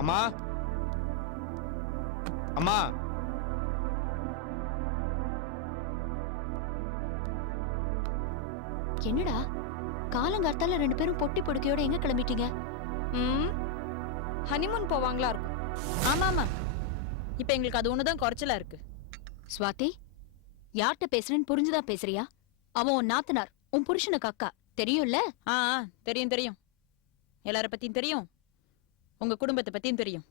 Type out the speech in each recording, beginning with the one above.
அம்மா அம்மா என்னடா காலங்கார்த்தால 2 பேரும் பொட்டி பொடுக்கையோட எங்க கிளம்பிட்டீங்க? ஹனிமூன் போவாங்களா இருக்கும். ஆமா ஆமா, இப்ப எங்களுக்கு அது ஒண்ணுதான் குறைச்சலா இருக்கு. ஸ்வாதி, யார்கிட்ட பேசுறேன்னு புரிஞ்சுதான் பேசுறியா? அவன் உன் நாத்தனார், உன் புருஷனுக்கு அக்கா, தெரியும்ல? தெரியும் தெரியும், எல்லார பத்தியும் தெரியும், உங்க குடும்பத்தை பத்தியும் தெரியும்.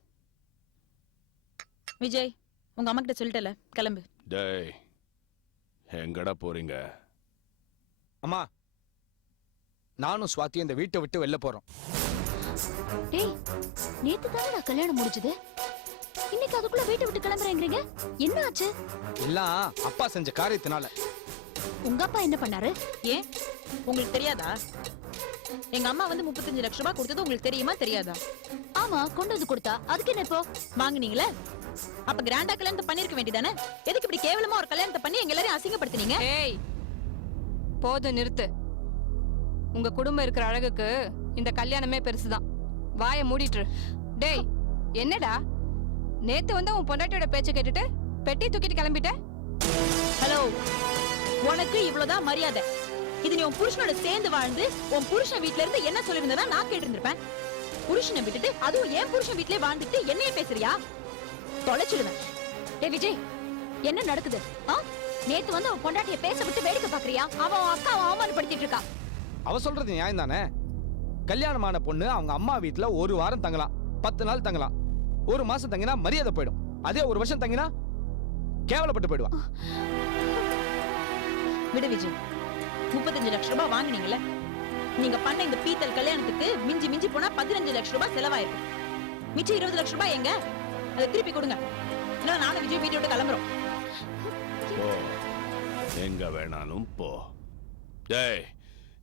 விஜய், உங்க அம்மா கிட்ட சொல்லிட்டல, கிளம்பு. டேய், எங்கடா போறீங்க? அம்மா, நானும் ஸ்வாதியும் இந்த வீட்டை விட்டு வெளில போறோம். டேய், நேத்து தானடா கல்யாணம் முடிஞ்சது, இன்னைக்கு அதுக்குள்ள வீட்டை விட்டு கிளம்புறேங்கிறீங்க, என்ன ஆச்சு? எல்லாம் அப்பா செஞ்ச காரியத்தினால. உங்க அப்பா என்ன பண்ணாரு? ஏன் உங்களுக்கு தெரியாதா? எங்க அம்மா வந்து 35 லட்சம் ரூபாய் கொடுத்தது உங்களுக்கு தெரியுமா தெரியாதா? ஆமா, கொண்டு வந்து கொடுத்தா, அதுக்கு என்ன இப்போ? வாங்குனீங்களே, அப்ப கிராண்டா கல்யாணத்தை பண்ணிருக்க வேண்டியதானே? எதுக்கு இப்படி கேவலமா ஒரு கல்யாணத்தை பண்ணி எங்க எல்லாரையும் அசிங்கப்படுத்தினீங்க? ஏய், போதும், நிறுத்து. உங்க குடும்பம் இருக்கிற அழகுக்கு இந்த கல்யாணமே பெருசுதான். வாயை மூடிட்டு. டேய், என்னடா நேத்து வந்து உன் பொண்டாட்டியோட பேச்ச கேட்டுட்டு பெட்டி தூக்கிட்டு கிளம்பிட்ட? ஹலோ, உனக்கு இவ்வளவுதான் மரியாதை. இது நீ உன் புருஷனோட சேர்ந்து வாழ்ந்து உன் புருஷன் வீட்ல இருந்து என்ன சொல்லிருந்தா நான் கேட்டு இருந்திருப்பேன். புருஷனை விட்டுட்டு அதுவும் என் புருஷன் வீட்லயே வாழ்ந்துட்டு என்னைய பேசுறியா? தொலைச்சிடுவேன். டேய் விஜய், என்ன நடக்குது? நேத்து வந்து அவன் பொண்டாட்டிய பேச விட்டு வேடிக்கை பாக்குறியா? அவன் அக்காவை அவமானப்படுத்திட்டு இருக்கா. அவ சொல்றது நியாயம் தானே? கல்யாணமான பொண்ணு அவங்க அம்மா வீட்டுல 1 வாரம் தங்கலாம், 10 நாள் தங்கலாம். 1 மாசம் தங்கினா மரியாதை போயிடும். அதே 1 வருஷம் தங்கினா கேவலப்பட்டு போயிடுவா. விடு விஜய், 35 லட்சம் ரூபாய் வாங்கினீங்கல்ல, நீங்க பண்ண இந்த பீத்தல் கல்யாணத்துக்கு மிஞ்சி மிஞ்சி போனா 15 லட்சம் ரூபாய் செலவாயிருக்கு. மிச்சம் 20 லட்சம் ரூபாய் எங்க? அதை திருப்பி கொடுங்க. இல்ல நானும் விஜய் வீட்டை விட்டு கிளம்புறோம். போ, எங்க வேணாலும் போ. டேய்,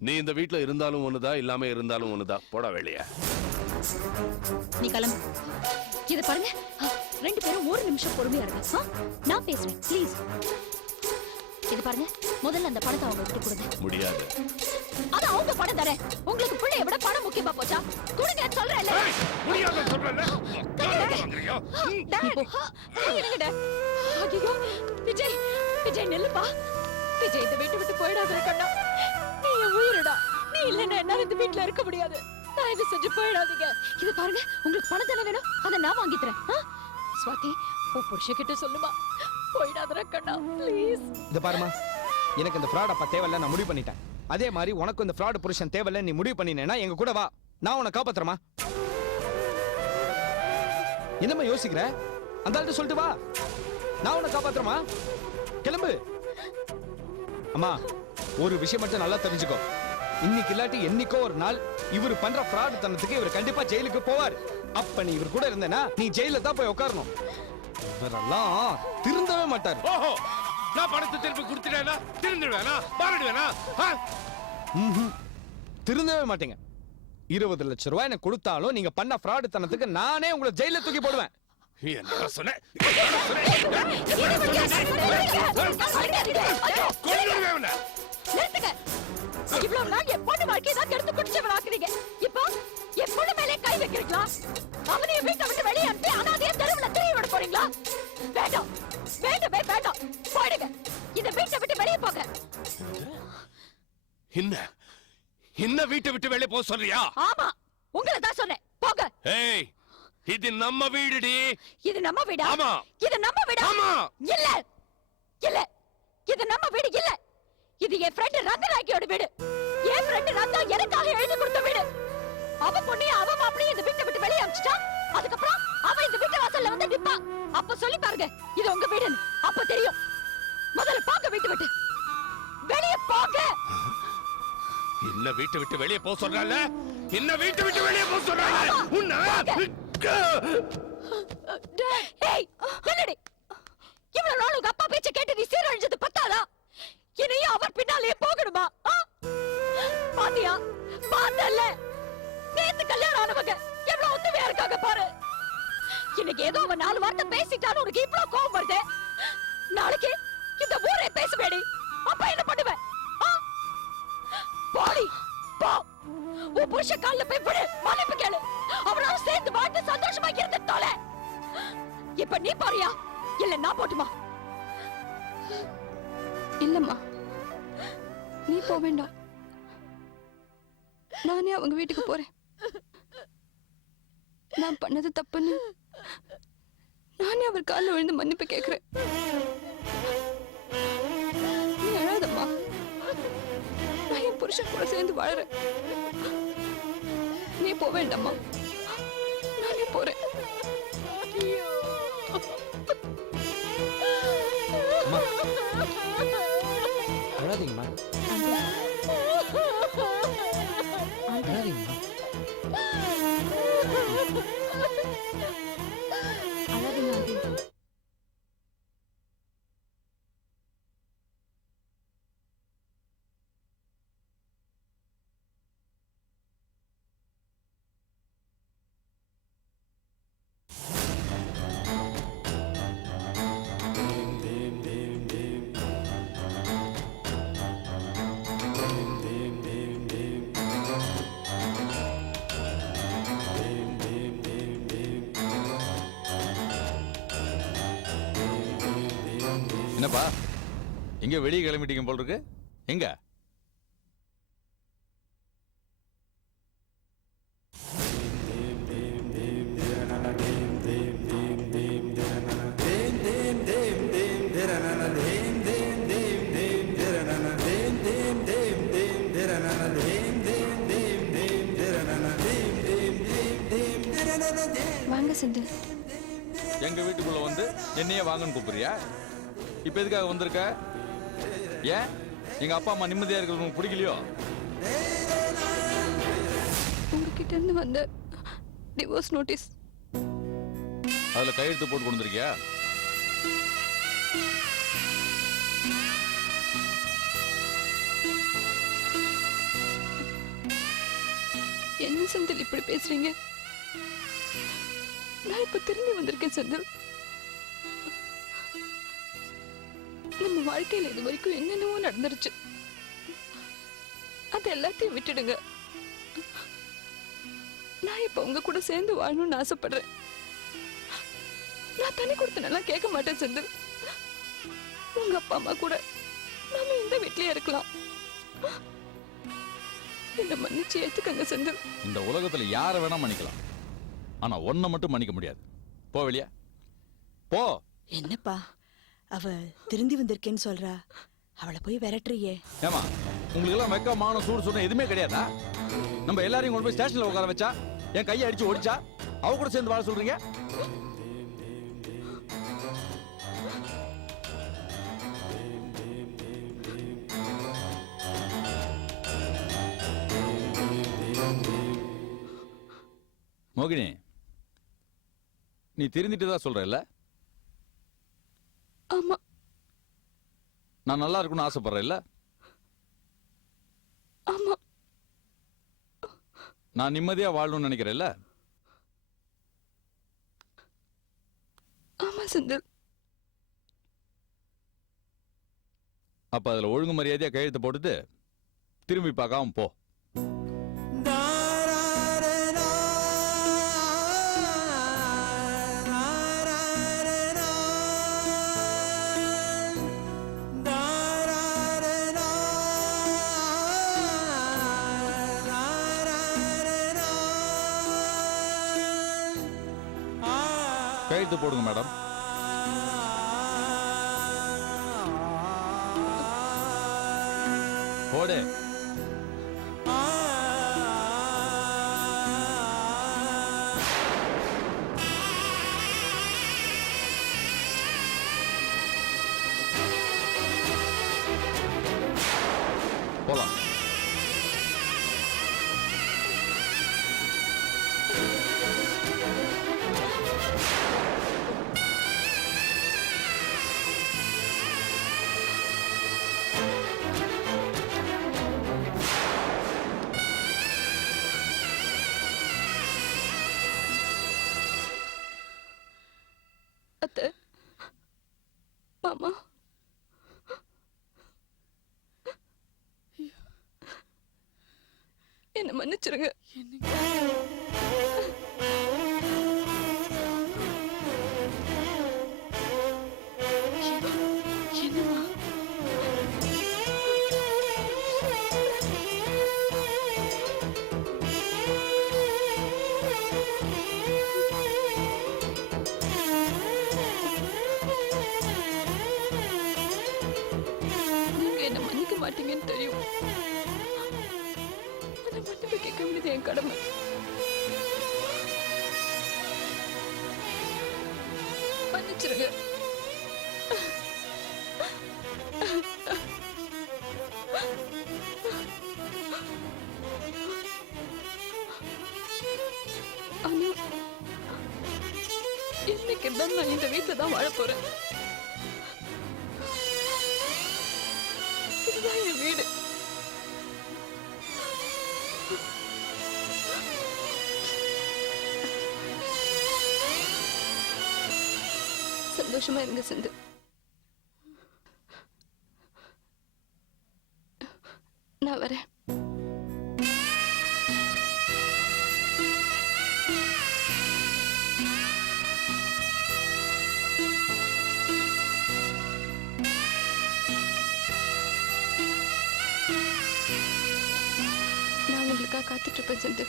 நீ இந்த வீட்ல இருந்தாலும் ஒண்ணுதான், இல்லாம இருந்தாலும் ஒண்ணுதான். போடா வெளிய. நீ கிளம்பு. இது பாருங்க, 2 பேரும் 1 நிமிஷம் பொறுமையா இருங்க. நான் பேசுறேன், ப்ளீஸ். இது பாருங்க, முதல்ல அந்த பணத்தை அவங்க கிட்ட கொடுங்க. முடியாது. அது அவங்க பணம் தானே. உங்களுக்கு பிள்ளைய விட பணம் முக்கியமா போச்சா? கொடுங்க சொல்றேன்ல. முடியாது சொல்றேன்ல. ஐயோ, விஜய், விஜய் நில்லுப்பா. விஜய், இந்த வீட்டை விட்டு போயிடாத கண்ணா. நீ என் உயிரடா. நீ இல்லைன்னா என்னால இந்த வீட்டுல இருக்க முடியாது. தயவு செஞ்சு போயிடாதீங்க. இது பாருங்க, உங்களுக்கு பணம் தானே வேணும், அதை நான் வாங்கி தரேன். ஸ்வாதி, உன் புருஷகிட்ட சொல்லுமா, போயிடாதடா கண்ணா, ப்ளீஸ். இது பாருமா, எனக்கு இந்த ஃப்ராட் அப்பா தேவையில்ல, நான் முடிவு பண்ணிட்டேன். அதே மாதிரி உனக்கு இந்த ஃப்ராட் புருஷன் தேவையில்ல, நீ முடிவு பண்ணினேன்னா எங்க கூட வா, நான் உன்னை காப்பாத்துறமா. என்னம்மா யோசிக்கிற? அந்த ஆள்கிட்ட சொல்லிட்டு வா, நான் உன்னை காப்பாத்துறமா. கிளம்பு. அம்மா, ஒரு விஷயம் மட்டும் நல்லா தெரிஞ்சுக்கோ. இன்னைக்கு இல்லாட்டி என்னைக்கோ ஒரு நாள் இவர் பண்ற ஃப்ராட் தனத்துக்கு இவர் கண்டிப்பா ஜெயிலுக்கு போவார். அப்ப நீ இவர் கூட இருந்தேன்னா நீ ஜெயில தான் போய் உட்காரணும். இவரெல்லாம் திருந்தவே மாட்டார். ஓஹோ, நான் பணத்தை திருப்பி கொடுத்துட்டேனா திருந்துவேனா பாருடுவேனா? திருந்தவே மாட்டீங்க. 20 லட்சம் ரூபாய் எனக்கு கொடுத்தாலும் நீங்க பண்ண ஃப்ராட் தனத்துக்கு நானே உங்களை ஜெயில தூக்கி போடுவேன். என்ன சொன்னேன்? இவ்வளவு நாள் என் பொண்ணு வாழ்க்கையை தான் கெடுத்து குடிச்சவளாக்குறீங்க. இப்போ என் பொண்ணு மேலே கை வைக்கிறீங்களா? அவனையும் வீட்டை விட்டு வெளியே அனுப்பி அனாதையா தெருவுல தூக்கி விட போறீங்களா? வேண்டாம், வேண்டவே வேண்டாம், போயிடுங்க. இந்த வீட்டை விட்டு வெளியே போங்க. என்ன வீட்டை விட்டு வெளியே போக சொல்றியா? ஆமா, உங்களை தான் சொன்னேன், போங்க. ஏய், இது நம்ம வீடுடி. இது நம்ம வீடா? ஆமா. இது நம்ம வீடா? ஆமா. இல்ல இல்ல, இது நம்ம வீடு இல்ல. இது என் ஃப்ரெண்ட் ரங்கநாயகியோட வீடு. என் ஃப்ரெண்ட் ரங்கா எனக்காக எழுதி கொடுத்த வீடு. அவ பொண்ணையும் அவ மாப்பிளையும் இந்த வீட்டை விட்டு வெளியே அனுப்பிச்சிட்டா. அதுக்கப்புறம் அவ இந்த வீட்டு வாசல்ல வந்து நிப்பா. அப்ப சொல்லி பாருங்க, இது உங்க வீடுன்னு. அப்ப தெரியும். முதல்ல போங்க, வீட்டு விட்டு வெளியே போங்க. என்ன வீட்டை விட்டு வெளியே போக சொல்றால? என்ன வீட்டை விட்டு வெளியே போக சொல்றால? உன்ன ஏய், என்னடி இவ்வளவு நாள் உங்க அப்பா பேச்ச கேட்டு நீ சீரழிஞ்சது பத்தாதா? இனியும் அவர் பின்னாலே போகணுமா? பாத்தியா, பார்த்தல்ல, நேத்து கல்யாணம் ஆனவங்க எவ்வளவு ஒத்துமையா இருக்காங்க பாரு. இன்னைக்கு ஏதோ அவன் 4 வார்த்தை பேசிட்டாலும் உனக்கு இவ்வளவு கோபம் வருது. நாளைக்கு இந்த ஊரே பேசுவேடி. அப்ப என்ன பண்ணுவேன்? போடி, போ. உன் புருஷ கால்ல போய் விடு, மன்னிப்பு கேளு. அவனோட சேர்ந்து வாட்ட வந்து சந்தோஷமா இருந்து தொலை. இப்ப நீ போறியா இல்ல நான் போட்டுமா? இல்லம்மா, நீ போக வேண்டாம். நானே அவங்க வீட்டுக்கு போறேன். நான் பண்ணது தப்புன்னு நானே அவர் காலில் விழுந்து மன்னிப்பு கேட்கிறேன். நீ அழாதம்மா. நான் என் புருஷன் கூட சேர்ந்து வாழறேன். நீ போக வேண்டாம்மா, நானே போறேன். அம்மா, அழாதீங்கம்மா, அழாதீங்கம்மா. என்னப்பா எங்க வெளியே கிளம்பிட்டீங்க போல் இருக்கு? எங்க? வாங்க செந்தில். எங்க வீட்டுக்குள்ள வந்து என்னையே வாங்கன்னு கூப்பிடுறியா? இப்ப எதுக்காக வந்திருக்க? ஏன் எங்க அப்பா அம்மா நிம்மதியா இருக்கிறது உனக்கு பிடிக்கலையோ? உங்ககிட்ட இருந்து வந்த டிவோர்ஸ் நோட்டீஸ். அதுல கையெழுத்து போட்டு கொடுத்துருக்கியா? என்ன செந்தில் இப்படி பேசுறீங்க? நான் இப்ப திரும்பி வந்திருக்கேன் செந்தில். நம்ம வாழ்க்கையில இது வரைக்கும் என்னென்னவோ நடந்துருச்சு. அது எல்லாத்தையும் விட்டுடுங்க. நான் இப்ப உங்க கூட சேர்ந்து வாழணும்னு ஆசைப்படுறேன். நான் தனி கொடுத்தனெல்லாம் கேட்க மாட்டேன் செந்தில். உங்க அப்பா அம்மா கூட நாம இந்த வீட்லயே இருக்கலாம். என்ன மன்னிச்சு ஏத்துக்கங்க செந்தில். இந்த உலகத்துல யாரை வேணா மன்னிக்கலாம், ஆனா ஒன்ன மட்டும் மன்னிக்க முடியாது. போ வெளியா போ. என்னப்பா அவ திருந்தி வந்திருக்கேன்னு சொல்றா, அவளை போய் விரட்டுறியே. ஏமா உங்களுக்கு எல்லாம் வெக்க மானம் சூடு சொன்ன எதுவுமே கிடையாதா? நம்ம எல்லாரையும் கொண்டு போய் ஸ்டேஷன்ல உட்கார வச்சா, என் கையை அடிச்சு ஓடிச்சா, அவ கூட சேர்ந்து வாழ சொல்றீங்க? மோகினி, நீ திருந்திட்டு தான் சொல்ற இல்ல? ஆமா. நான் நல்லா இருக்கணும்னு ஆசைப்படுறேன் இல்ல? ஆமா. நான் நிம்மதியா வாழணும்னு நினைக்கிறேன் இல்ல? ஆமா செந்தில். அப்ப அதுல ஒழுங்கு மரியாதையா கையெழுத்து போட்டுட்டு திரும்பி பார்க்காம போ. கையெழுத்து போடுங்க மேடம். போடு. போலாம். அத்தை, மாமா, என்ன மன்னிச்சிருங்க. அனு, இன்னைக்கு இருந்தாலும் நான் இந்த வீட்டுல தான் வாழ போறேன். இதுதான் என் வீடு. சந்தோஷமா இருங்க சிந்து. நான் வரேன். நான் உங்களுக்காக காத்துட்டு இருப்பேன் சிந்து.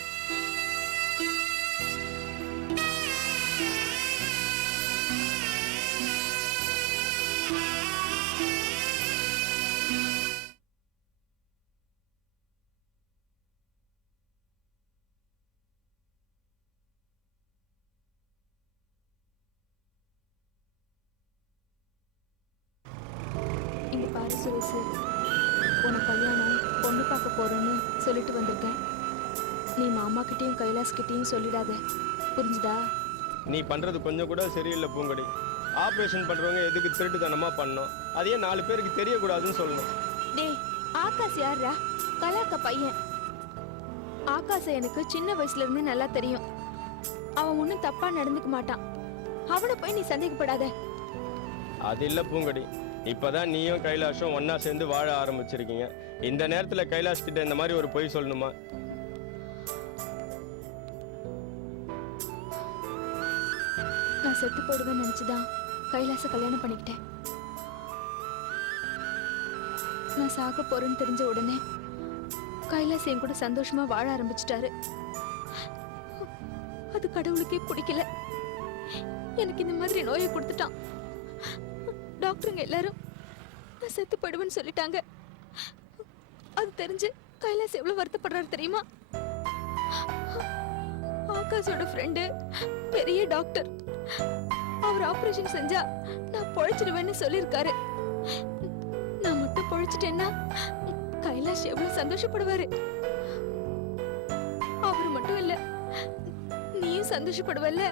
இங்க பாரு சுரேஷ், உனக்கு கல்யாணம் பொண்ணு பார்க்க போறேன்னு சொல்லிட்டு வந்திருக்கேன். நீ மாமா கிட்டயும் கைலாஸ் கிட்டயும் சொல்லிடாத, புரிஞ்சுதா? நீ பண்றது கொஞ்சம் கூட சரியில்லை பூங்கொடி. ஆபரேஷன் பண்றவங்க எதுக்கு திருட்டுத்தனமா பண்ணோம், அதையே 4 பேருக்கு தெரியக்கூடாதுன்னு சொல்லணும். டேய், ஆகாஷ் யாரா? கலாக்க பையன். ஆகாஷை எனக்கு சின்ன வயசுல இருந்து நல்லா தெரியும். அவன் ஒன்றும் தப்பா நடந்துக்க மாட்டான். அவனை போய் நீ சந்தேகப்படாத. அது இல்ல பூங்கொடி, இப்பதான் நீயும் கைலாஷும் ஒன்னா சேர்ந்து வாழ ஆரம்பிச்சிருக்கீங்க. இந்த நேரத்துல கைலாஷ் கிட்ட இந்த மாதிரி ஒரு பொய் சொல்லணுமா? நான் செத்து போடுவேன்னு நினைச்சுதான் கைலாச கல்யாணம் பண்ணிக்கிட்டேன். நான் சாக போறேன்னு தெரிஞ்ச உடனே கைலாஸ் என் கூட சந்தோஷமா வாழ ஆரம்பிச்சிட்டாரு. அது கடவுளுக்கே பிடிக்கல. எனக்கு இந்த மாதிரி நோயை கொடுத்துட்டான். டாக்டருங்க எல்லாரும் நான் செத்து போயிடுவேன்னு சொல்லிட்டாங்க. அது தெரிஞ்சு கைலாஸ் எவ்வளவு வருத்தப்படுறாரு தெரியுமா? ஆகாஷோட ஃப்ரெண்டு பெரிய டாக்டர். அவர் ஆபரேஷன் செஞ்சா நான் பொழைச்சிடுவேன்னு சொல்லியிருக்காரு. நான் மட்டும் பொழைச்சிட்டேன்னா கைலாஷ் எவ்வளவு சந்தோஷப்படுவாரு. அவர் மட்டும் இல்ல, நீயும் சந்தோஷப்படுவல்ல.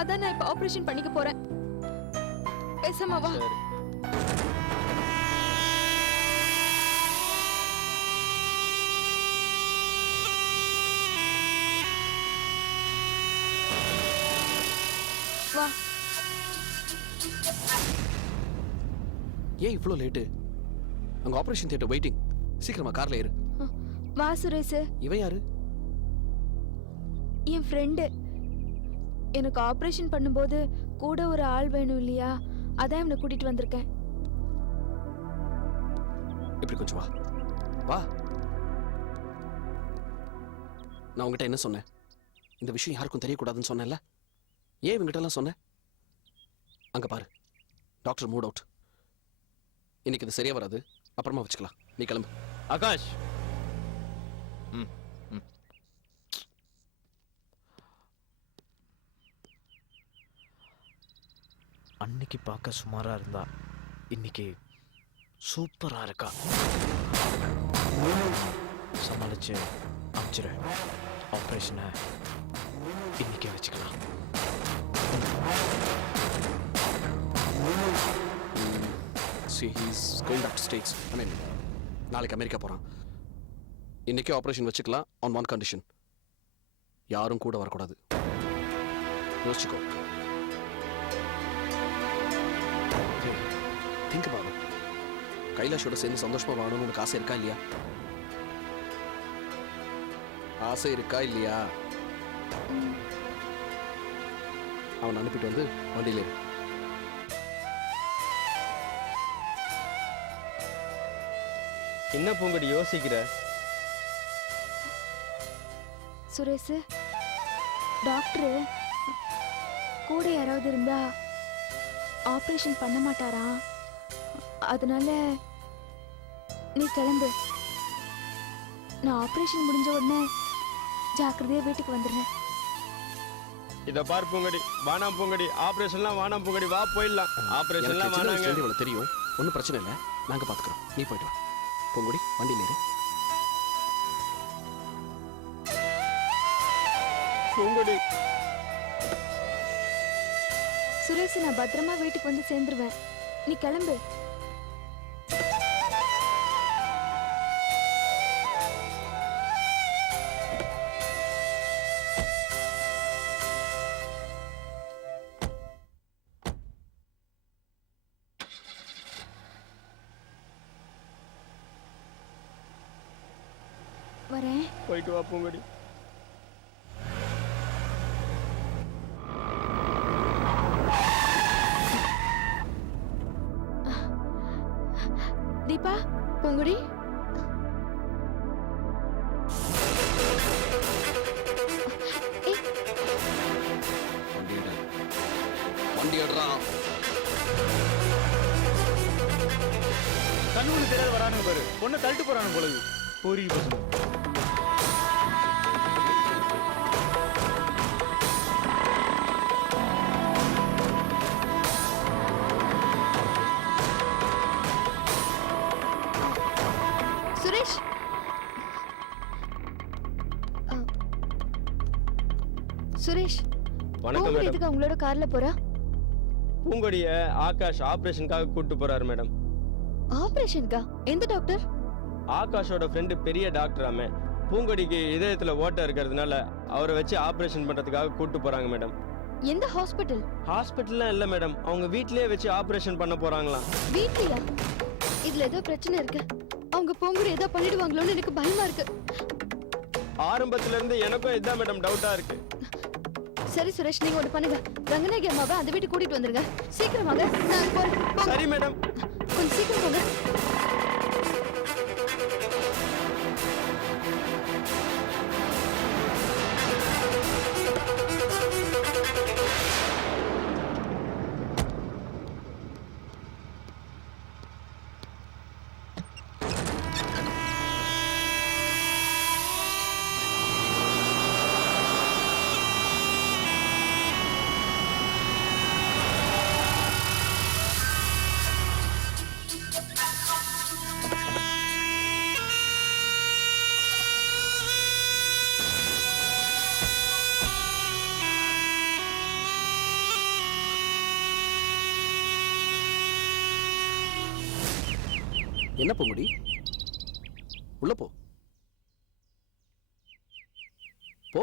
அதான் நான் இப்ப ஆபரேஷன் பண்ணிக்க போறேன். பேசாம வா. வா. ஏன் இவ்வளோ லேட்டு? அங்க ஆபரேஷன் தியேட்டர் வெயிட்டிங். சீக்கிரமா கார்ல ஏறு. வா சுரேஷ். இவன் யாரு? என் ஃப்ரெண்டு. எனக்கு ஆபரேஷன் பண்ணும்போது கூட ஒரு ஆள் வேணும் இல்லையா, அதான் இவனை கூட்டிட்டு வந்திருக்கேன். இப்படி கொஞ்சம் வா வா. நான் உங்ககிட்ட என்ன சொன்னேன்? இந்த விஷயம் யாருக்கும் தெரியக்கூடாதுன்னு சொன்னேன்ல. ஏன் இவங்கிட்ட எல்லாம் சொன்னேன்? அங்க பாரு, டாக்டர் மூட் அவுட். இன்னைக்கு இது சரியா வராது, அப்புறமா வச்சுக்கலாம். நீ கிளம்பு. ஆகாஷ், அன்னைக்கு பார்க்க சுமாரா இருந்தா இன்னைக்கு சூப்பரா இருக்கா. சமாளிச்சு அமைச்சிரு. ஆப்ரேஷனை இன்னைக்கே வச்சுக்கலாம். See, he's going back to States. I mean, நாளைக்கு அமெரிக்கா போறான். இன்னைக்கே ஆபரேஷன் வச்சுக்கலாம் on one condition. யாரும் கூட வரக்கூடாது. யோசிச்சுக்கோ. Think about it. கைலாஷோட சேர்ந்து சந்தோஷமா வாழணும்னு உனக்கு ஆசை இருக்கா இல்லையா? ஆசை இருக்கா இல்லையா? அவன் அனுப்பிட்டு வந்து வண்டியில இரு. என்ன பூங்கொடி யோசிக்கிற? சுரேஷ், டாக்டரு கூட யாராவது இருந்தா ஆபரேஷன் பண்ண மாட்டாரா? அதனால நீ கிளம்பு. நான் ஆபரேஷன் முடிஞ்ச உடனே ஜாக்கிரதையா வீட்டுக்கு வந்துடுறேன். இத பார் பூங்கடி, வானாம் பூங்கடி, ஆபரேஷன்லாம் வானாம் பூங்கடி, வா போயிடலாம். ஆபரேஷன்லாம் வானாங்க. இவ்வளவு தெரியும், ஒன்றும் பிரச்சனை இல்லை, நாங்க பாத்துக்கிறோம், நீ போயிட்டு வா. பூங்குடி வண்டியில் ஏறு. பூங்கடி, சுரேஷ், நான் பத்திரமா வீட்டுக்கு வந்து சேர்ந்துருவேன். நீ கிளம்பு. வரேன். போயிட்டு வா பூங்கடி. தீபா, பூங்குடி. வண்டி எடுறா. கண்ணுக்கு தெரியாத வரானுங்க பாரு, பொண்ணை தள்ளிட்டு போறானுங்க போலது. பொறி பசங்க. சுரேஷ், சுரேஷ், வணக்கம் பூங்குடி மேடம். எதுக்கு அவங்களோட கார்ல போறா? பூங்கடிய ஆகாஷ் ஆபரேஷனுக்காக கூட்டு போறாரு மேடம். ஆபரேஷனுக்கா? எந்த டாக்டர்? ஆகாஷோட ஃப்ரெண்டு பெரிய டாக்டராமே. பூங்கடிக்கு இதயத்துல ஓட்டை இருக்கிறதுனால அவரை வச்சு ஆபரேஷன் பண்றதுக்காக கூட்டு போறாங்க மேடம். எந்த ஹாஸ்பிட்டல்? ஹாஸ்பிட்டல்லாம் இல்ல மேடம், அவங்க வீட்லயே வச்சு ஆபரேஷன் பண்ண போறாங்களாம். வீட்லயா? இதுல ஏதோ பிரச்சனை இருக்கு. அவங்க பூங்குடி ஏதோ பண்ணிடுவாங்களோன்னு எனக்கு பயமா இருக்கு. ஆரம்பத்துல இருந்து எனக்கும் இதான் மேடம் டவுட்டா இருக்கு. சரி சுரேஷ், நீங்க ஒண்ணு பண்ணுங்க, ரங்கநாயகி அம்மாவை அந்த வீட்டுக்கு கூட்டிட்டு வந்துருங்க. சீக்கிரம் வாங்க, நான் போறேன். போங்க. சரி மேடம். கொஞ்சம் சீக்கிரம் போங்க. என்ன பூங்குடி, உள்ள போ. போ.